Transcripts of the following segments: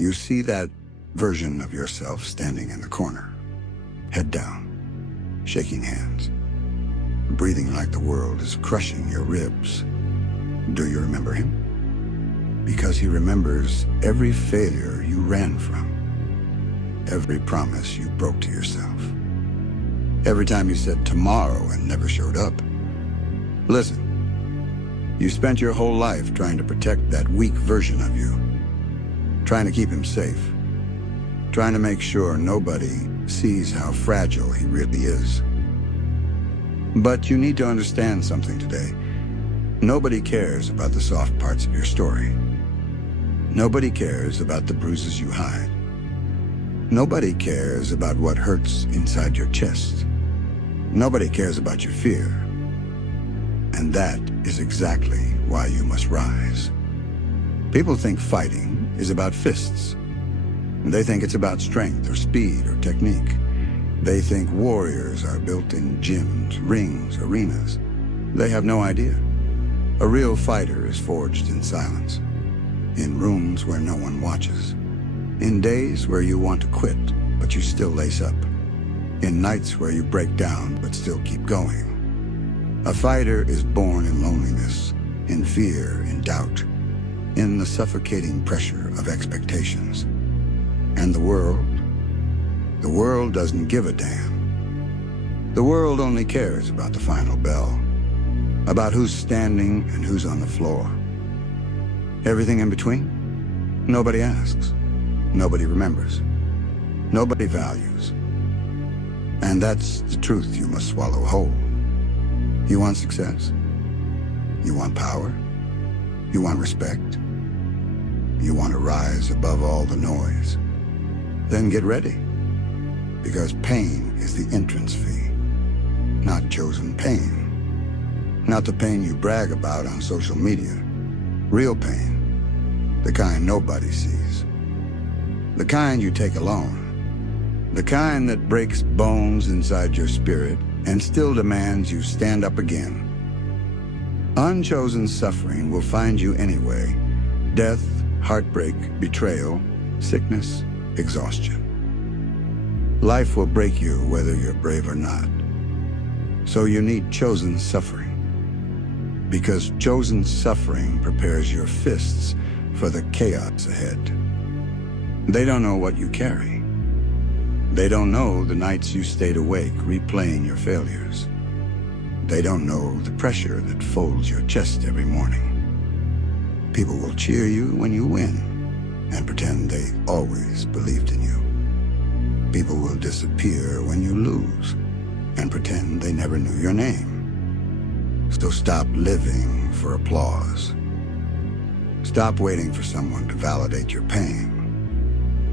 You see that version of yourself standing in the corner, head down, shaking hands, breathing like the world is crushing your ribs. Do you remember him? Because he remembers every failure you ran from, every promise you broke to yourself, every time you said tomorrow and never showed up. Listen, you spent your whole life trying to protect that weak version of you, trying to keep him safe, trying to make sure nobody sees how fragile he really is. But you need to understand something today. Nobody cares about the soft parts of your story. Nobody cares about the bruises you hide. Nobody cares about what hurts inside your chest. Nobody cares about your fear. And that is exactly why you must rise. People think fighting is about fists. They think it's about strength or speed or technique. They think warriors are built in gyms, rings, arenas. They have no idea. A real fighter is forged in silence, in rooms where no one watches, in days where you want to quit, but you still lace up, in nights where you break down, but still keep going. A fighter is born in loneliness, in fear, in doubt, in the suffocating pressure of expectations. And the world doesn't give a damn. The world only cares about the final bell, about who's standing and who's on the floor. Everything in between, nobody asks, nobody remembers, nobody values. And that's the truth you must swallow whole. You want success? You want power? You want respect? You want to rise above all the noise? Then get ready, because pain is the entrance fee, not chosen pain. Not the pain you brag about on social media. Real pain, the kind nobody sees. The kind you take alone. The kind that breaks bones inside your spirit and still demands you stand up again. Unchosen suffering will find you anyway. Death, heartbreak, betrayal, sickness, exhaustion. Life will break you whether you're brave or not. So you need chosen suffering. Because chosen suffering prepares your fists for the chaos ahead. They don't know what you carry. They don't know the nights you stayed awake replaying your failures. They don't know the pressure that folds your chest every morning. People will cheer you when you win and pretend they always believed in you. People will disappear when you lose and pretend they never knew your name. So stop living for applause. Stop waiting for someone to validate your pain.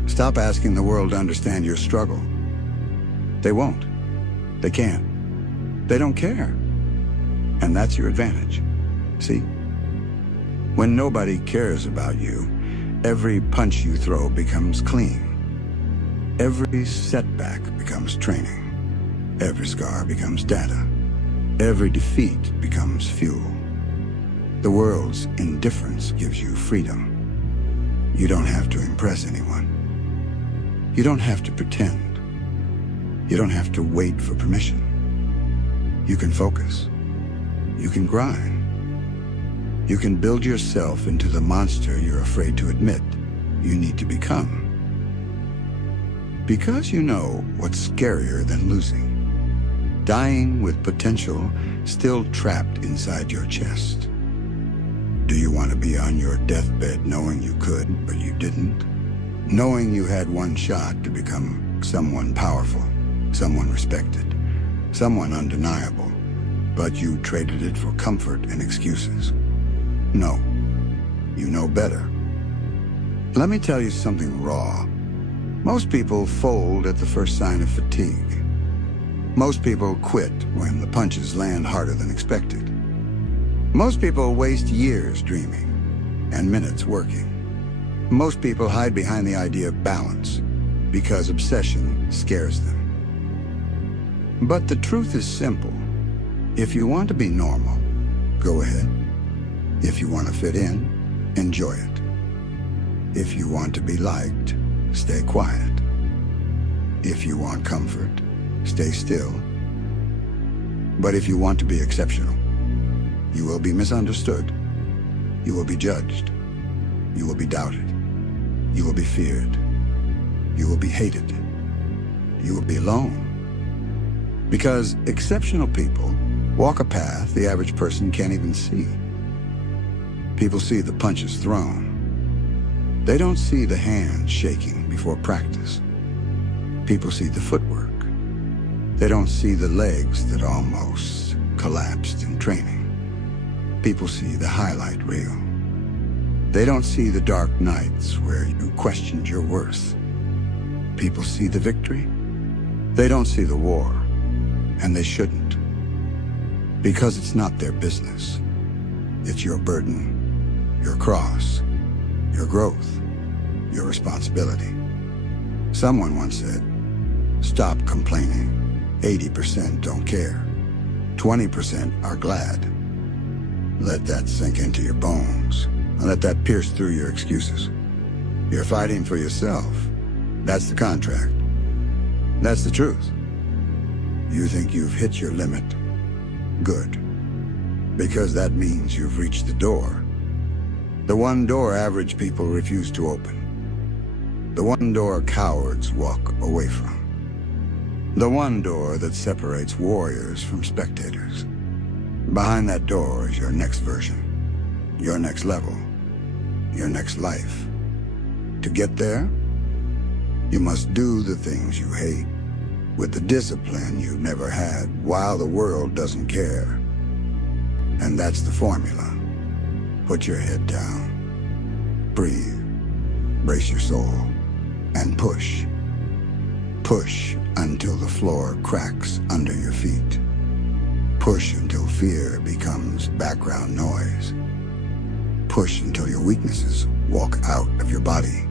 Stop asking the world to understand your struggle. They won't. They can't. They don't care. And that's your advantage. See? When nobody cares about you, every punch you throw becomes clean. Every setback becomes training. Every scar becomes data. Every defeat becomes fuel. The world's indifference gives you freedom. You don't have to impress anyone. You don't have to pretend. You don't have to wait for permission. You can focus. You can grind. You can build yourself into the monster you're afraid to admit you need to become. Because you know what's scarier than losing. Dying with potential still trapped inside your chest. Do you want to be on your deathbed knowing you could, but you didn't? Knowing you had one shot to become someone powerful, someone respected, someone undeniable, but you traded it for comfort and excuses. No, you know better. Let me tell you something raw. Most people fold at the first sign of fatigue. Most people quit when the punches land harder than expected. Most people waste years dreaming and minutes working. Most people hide behind the idea of balance because obsession scares them. But the truth is simple. If you want to be normal, go ahead. If you want to fit in, enjoy it. If you want to be liked, stay quiet. If you want comfort, stay still. But if you want to be exceptional, you will be misunderstood. You will be judged. You will be doubted. You will be feared. You will be hated. You will be alone. Because exceptional people walk a path the average person can't even see. People see the punches thrown. They don't see the hands shaking before practice. People see the footwork. They don't see the legs that almost collapsed in training. People see the highlight reel. They don't see the dark nights where you questioned your worth. People see the victory. They don't see the war, and they shouldn't. Because it's not their business. It's your burden, your cross, your growth, your responsibility. Someone once said, stop complaining. 80% don't care. 20% are glad. Let that sink into your bones, and let that pierce through your excuses. You're fighting for yourself. That's the contract. That's the truth. You think you've hit your limit? Good. Because that means you've reached the door. The one door average people refuse to open. The one door cowards walk away from. The one door that separates warriors from spectators. Behind that door is your next version, your next level, your next life. To get there, you must do the things you hate with the discipline you've never had while the world doesn't care. And that's the formula. Put your head down, breathe, brace your soul, and push. Push until the floor cracks under your feet. Push until fear becomes background noise. Push until your weaknesses walk out of your body.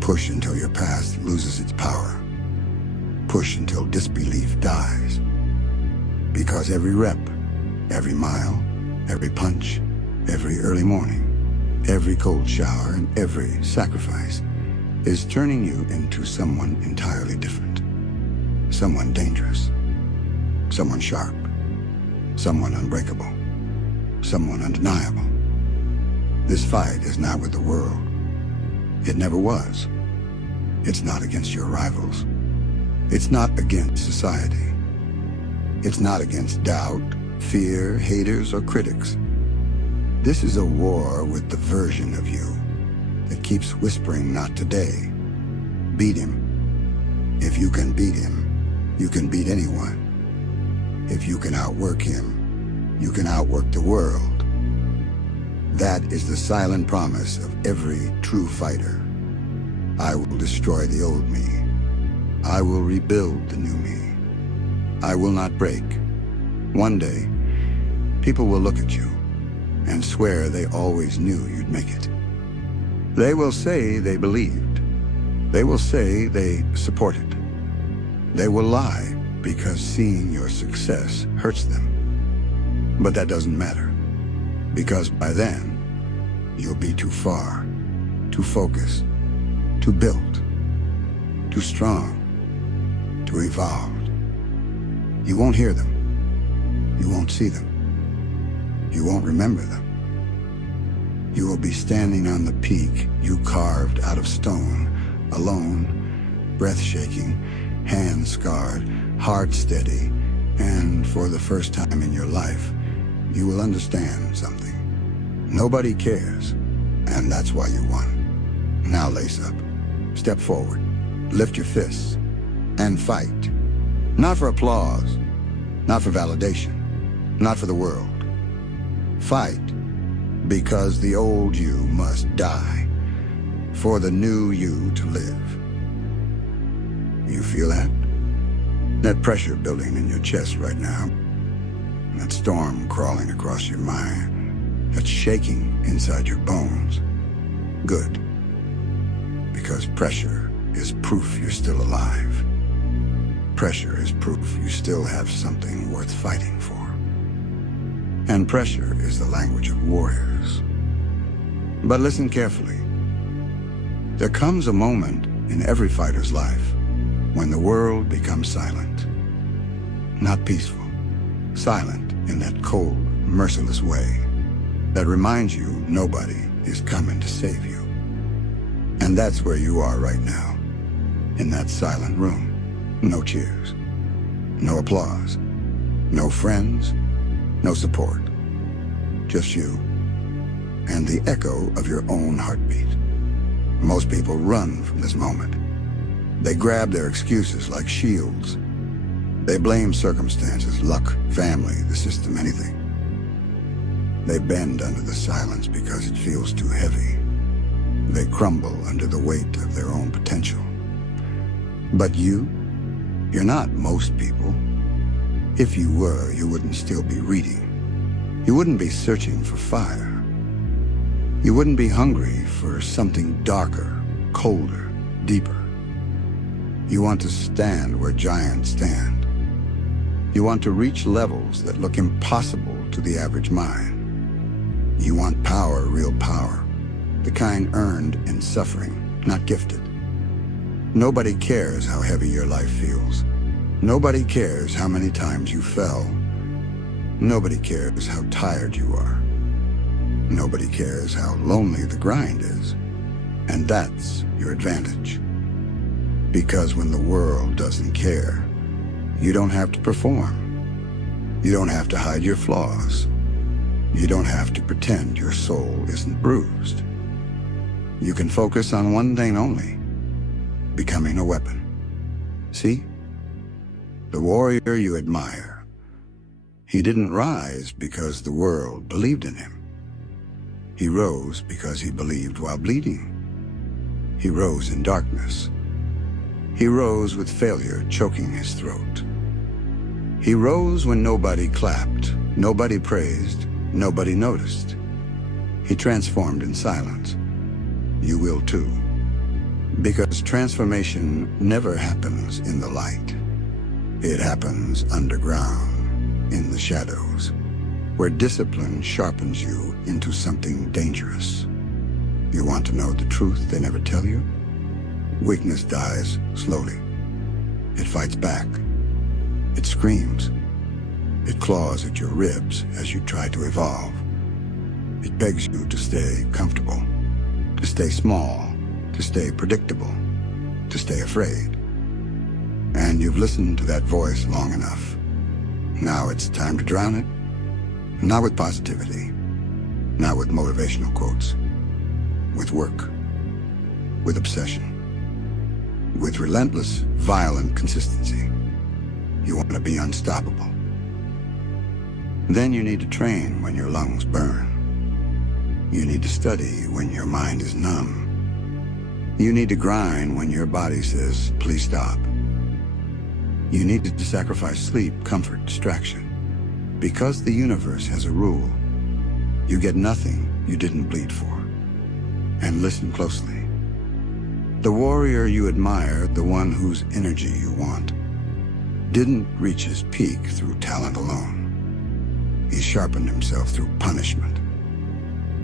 Push until your past loses its power. Push until disbelief dies. Because every rep, every mile, every punch, every early morning, every cold shower, and every sacrifice is turning you into someone entirely different. Someone dangerous. Someone sharp. Someone unbreakable. Someone undeniable. This fight is not with the world. It never was. It's not against your rivals. It's not against society. It's not against doubt, fear, haters, or critics. This is a war with the version of you that keeps whispering, not today. Beat him. If you can beat him, you can beat anyone. If you can outwork him, you can outwork the world. That is the silent promise of every true fighter. I will destroy the old me. I will rebuild the new me. I will not break. One day, people will look at you and swear they always knew you'd make it. They will say they believed. They will say they supported. They will lie because seeing your success hurts them. But that doesn't matter, because by then, you'll be too far, too focused, too built, too strong, too evolved. You won't hear them. You won't see them. You won't remember them. You will be standing on the peak you carved out of stone, alone, breath shaking, hands scarred, heart steady, and for the first time in your life, you will understand something. Nobody cares, and that's why you won. Now lace up, step forward, lift your fists, and fight. Not for applause, not for validation, not for the world. Fight because the old you must die for the new you to live. You feel that? That pressure building in your chest right now. That storm crawling across your mind. That shaking inside your bones. Good. Because pressure is proof you're still alive. Pressure is proof you still have something worth fighting for. And pressure is the language of warriors. But listen carefully. There comes a moment in every fighter's life when the world becomes silent. Not peaceful, silent in that cold, merciless way that reminds you nobody is coming to save you. And that's where you are right now, in that silent room. No cheers, no applause, no friends, no support. Just you and the echo of your own heartbeat. Most people run from this moment. They grab their excuses like shields. They blame circumstances, luck, family, the system, anything. They bend under the silence because it feels too heavy. They crumble under the weight of their own potential. But you're not most people. If you were, you wouldn't still be reading. You wouldn't be searching for fire. You wouldn't be hungry for something darker, colder, deeper. You want to stand where giants stand. You want to reach levels that look impossible to the average mind. You want power, real power, the kind earned in suffering, not gifted. Nobody cares how heavy your life feels. Nobody cares how many times you fell. Nobody cares how tired you are. Nobody cares how lonely the grind is. And that's your advantage. Because when the world doesn't care, you don't have to perform. You don't have to hide your flaws. You don't have to pretend your soul isn't bruised. You can focus on one thing only, becoming a weapon. See? The warrior you admire, he didn't rise because the world believed in him. He rose because he believed while bleeding. He rose in darkness. He rose with failure choking his throat. He rose when nobody clapped, nobody praised, nobody noticed. He transformed in silence. You will too. Because transformation never happens in the light. It happens underground, in the shadows, where discipline sharpens you into something dangerous. You want to know the truth they never tell you? Weakness dies slowly. It fights back. It screams. It claws at your ribs as you try to evolve. It begs you to stay comfortable, to stay small, to stay predictable, to stay afraid. And you've listened to that voice long enough. Now it's time to drown it. Not with positivity, not with motivational quotes, with work, with obsession, with relentless, violent consistency. You want to be unstoppable. Then you need to train when your lungs burn. You need to study when your mind is numb. You need to grind when your body says, please stop. You need to sacrifice sleep, comfort, distraction. Because the universe has a rule. You get nothing you didn't bleed for. And listen closely. The warrior you admire, the one whose energy you want, didn't reach his peak through talent alone. He sharpened himself through punishment,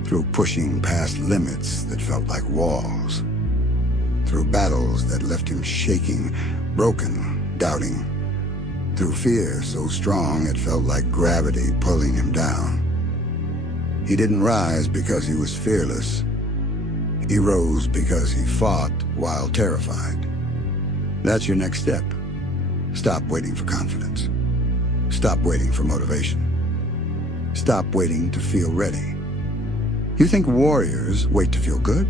through pushing past limits that felt like walls, through battles that left him shaking, broken, doubting, through fear so strong it felt like gravity pulling him down. He didn't rise because he was fearless. He rose because he fought while terrified. That's your next step. Stop waiting for confidence. Stop waiting for motivation. Stop waiting to feel ready. You think warriors wait to feel good?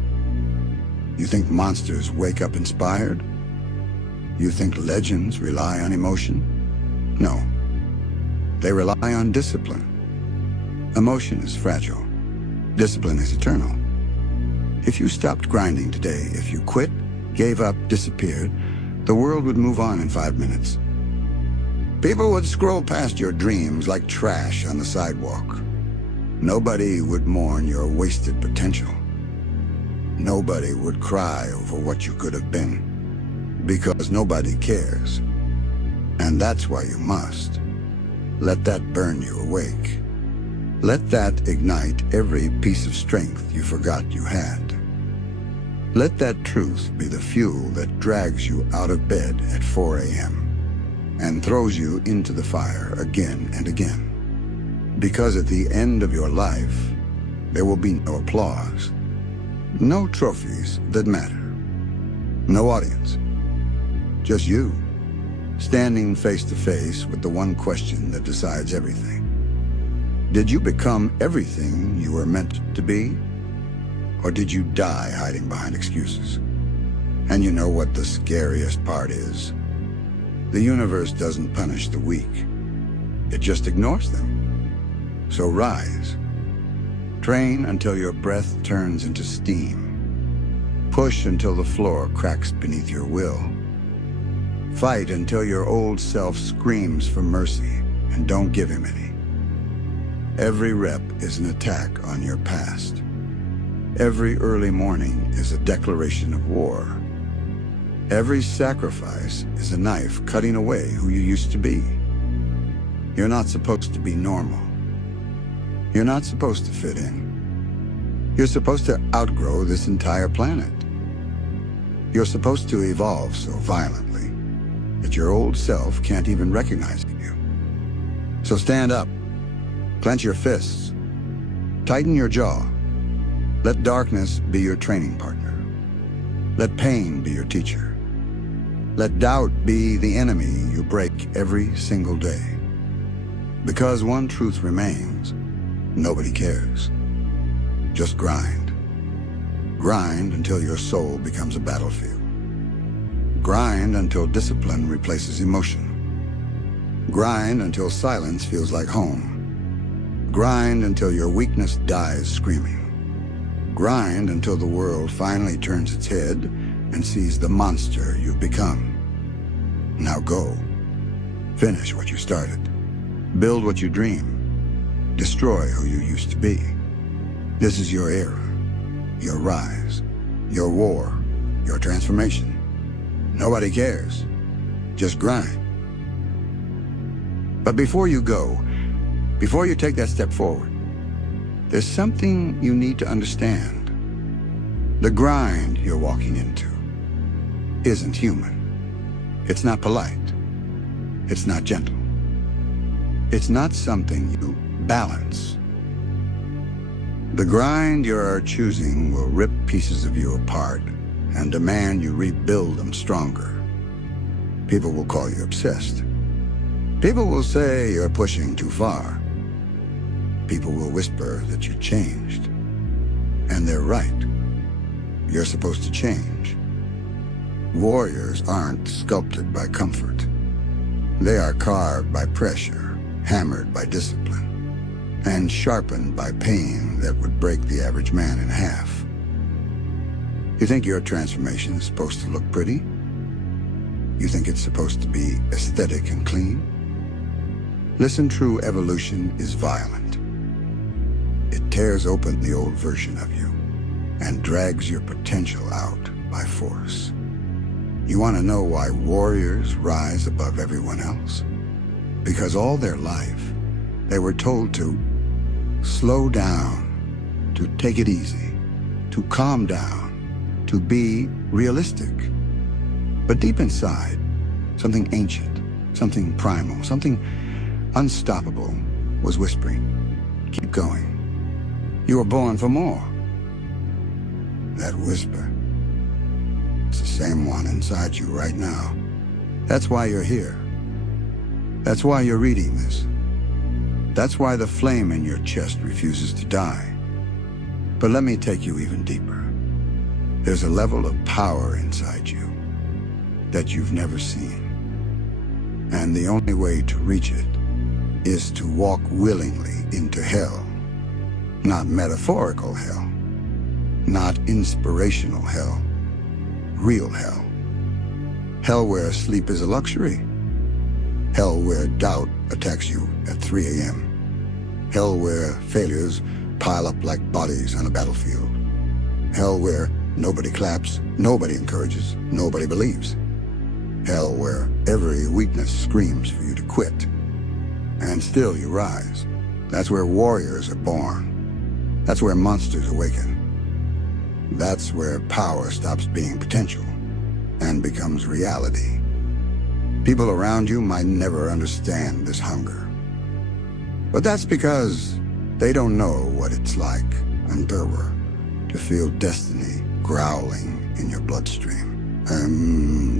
You think monsters wake up inspired? You think legends rely on emotion? No. They rely on discipline. Emotion is fragile. Discipline is eternal. If you stopped grinding today, if you quit, gave up, disappeared, the world would move on in 5 minutes. People would scroll past your dreams like trash on the sidewalk. Nobody would mourn your wasted potential. Nobody would cry over what you could have been, because nobody cares. And that's why you must. Let that burn you awake. Let that ignite every piece of strength you forgot you had. Let that truth be the fuel that drags you out of bed at 4 a.m. and throws you into the fire again and again. Because at the end of your life, there will be no applause, no trophies that matter, no audience, just you, standing face to face with the one question that decides everything. Did you become everything you were meant to be? Or did you die hiding behind excuses? And you know what the scariest part is? The universe doesn't punish the weak. It just ignores them. So rise. Train until your breath turns into steam. Push until the floor cracks beneath your will. Fight until your old self screams for mercy and don't give him any. Every rep is an attack on your past. Every early morning is a declaration of war. Every sacrifice is a knife cutting away who you used to be. You're not supposed to be normal. You're not supposed to fit in. You're supposed to outgrow this entire planet. You're supposed to evolve so violently that your old self can't even recognize you. So stand up, clench your fists, tighten your jaw. Let darkness be your training partner. Let pain be your teacher. Let doubt be the enemy you break every single day. Because one truth remains, nobody cares. Just grind. Grind until your soul becomes a battlefield. Grind until discipline replaces emotion. Grind until silence feels like home. Grind until your weakness dies screaming. Grind until the world finally turns its head and sees the monster you've become. Now go. Finish what you started. Build what you dream. Destroy who you used to be. This is your era, your rise, your war, your transformation. Nobody cares. Just grind. But before you go, before you take that step forward, there's something you need to understand. The grind you're walking into isn't human. It's not polite. It's not gentle. It's not something you balance. The grind you're choosing will rip pieces of you apart and demand you rebuild them stronger. People will call you obsessed. People will say you're pushing too far. People will whisper that you changed. And they're right. You're supposed to change. Warriors aren't sculpted by comfort. They are carved by pressure, hammered by discipline, and sharpened by pain that would break the average man in half. You think your transformation is supposed to look pretty? You think it's supposed to be aesthetic and clean? Listen, true evolution is violent. It tears open the old version of you and drags your potential out by force. You want to know why warriors rise above everyone else? Because all their life, they were told to slow down, to take it easy, to calm down, to be realistic. But deep inside, something ancient, something primal, something unstoppable was whispering, keep going. You were born for more. That whisper, it's the same one inside you right now. That's why you're here. That's why you're reading this. That's why the flame in your chest refuses to die. But let me take you even deeper. There's a level of power inside you that you've never seen. And the only way to reach it is to walk willingly into hell. Not metaphorical hell. Not inspirational hell. Real hell. Hell where sleep is a luxury. Hell where doubt attacks you at 3 a.m. Hell where failures pile up like bodies on a battlefield. Hell where nobody claps, nobody encourages, nobody believes. Hell where every weakness screams for you to quit. And still you rise. That's where warriors are born. That's where monsters awaken. That's where power stops being potential and becomes reality. People around you might never understand this hunger. But that's because they don't know what it's like, Unthurwer, to feel destiny growling in your bloodstream.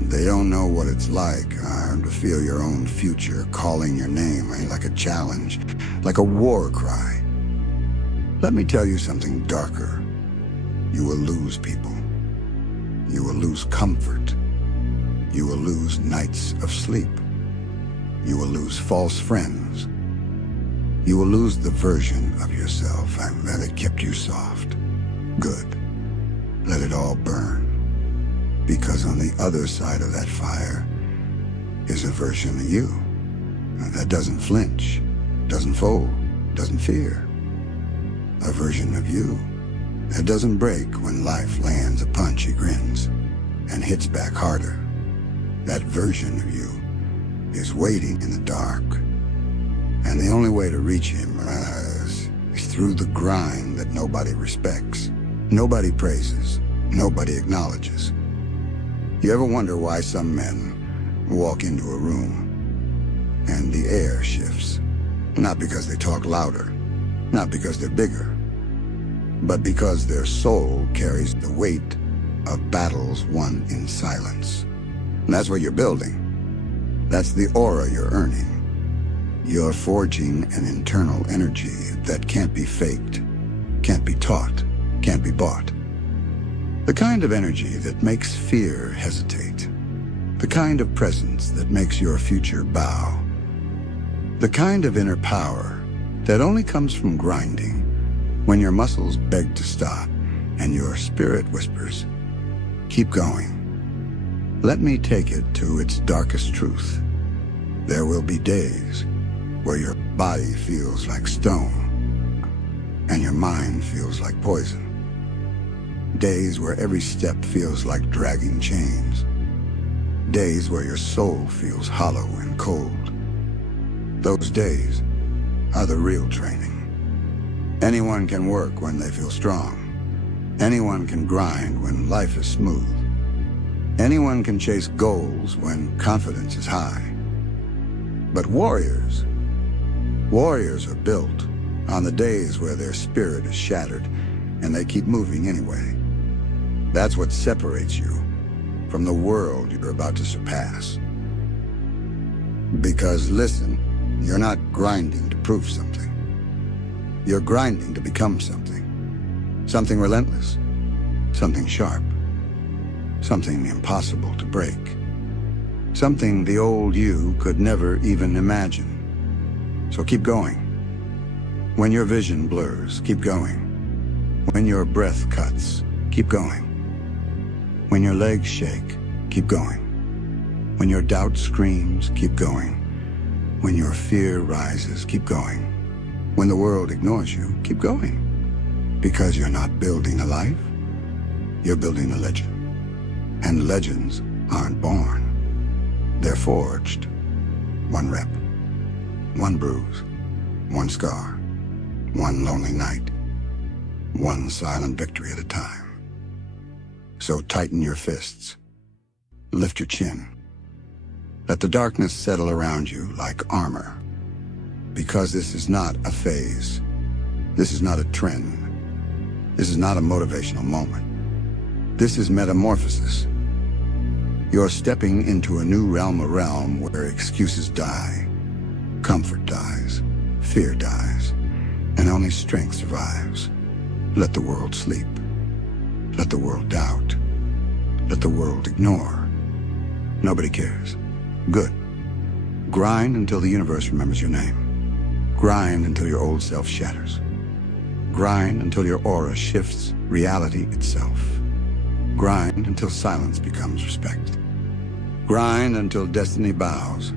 They don't know what it's like to feel your own future calling your name like a challenge, like a war cry. Let me tell you something darker. You will lose people. You will lose comfort. You will lose nights of sleep. You will lose false friends. You will lose the version of yourself that kept you soft. Good. Let it all burn. Because on the other side of that fire is a version of you that doesn't flinch, doesn't fold, doesn't fear. A version of you that doesn't break when life lands a punch. He grins and hits back harder. That version of you is waiting in the dark. And the only way to reach him is through the grind that nobody respects, nobody praises, nobody acknowledges. You ever wonder why some men walk into a room and the air shifts? Not because they talk louder, not because they're bigger, but because their soul carries the weight of battles won in silence. And that's what you're building. That's the aura you're earning. You're forging an internal energy that can't be faked, can't be taught, can't be bought. The kind of energy that makes fear hesitate. The kind of presence that makes your future bow. The kind of inner power that only comes from grinding when your muscles beg to stop and your spirit whispers, keep going. Let me take it to its darkest truth. There will be days where your body feels like stone and your mind feels like poison. Days where every step feels like dragging chains. Days where your soul feels hollow and cold. Those days are the real training. Anyone can work when they feel strong. Anyone can grind when life is smooth. Anyone can chase goals when confidence is high. But warriors are built on the days where their spirit is shattered and they keep moving anyway. That's what separates you from the world you're about to surpass. Because listen, you're not grinding to prove something. You're grinding to become something. Something relentless, something sharp, something impossible to break. Something the old you could never even imagine. So keep going. When your vision blurs, keep going. When your breath cuts, keep going. When your legs shake, keep going. When your doubt screams, keep going. When your fear rises, keep going. When the world ignores you, keep going. Because you're not building a life, you're building a legend. And legends aren't born. They're forged. One rep, one bruise, one scar, one lonely night, one silent victory at a time. So tighten your fists, lift your chin. Let the darkness settle around you like armor. Because this is not a phase. This is not a trend. This is not a motivational moment. This is metamorphosis. You're stepping into a new realm where excuses die, comfort dies, fear dies, and only strength survives. Let the world sleep. Let the world doubt. Let the world ignore. Nobody cares. Good. Grind until the universe remembers your name. Grind until your old self shatters. Grind until your aura shifts reality itself. Grind until silence becomes respect. Grind until destiny bows.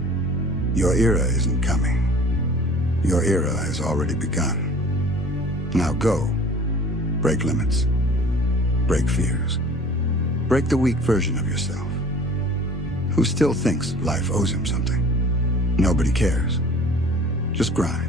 Your era isn't coming. Your era has already begun. Now go. Break limits. Break fears. Break the weak version of yourself, who still thinks life owes him something. Nobody cares. Just grind.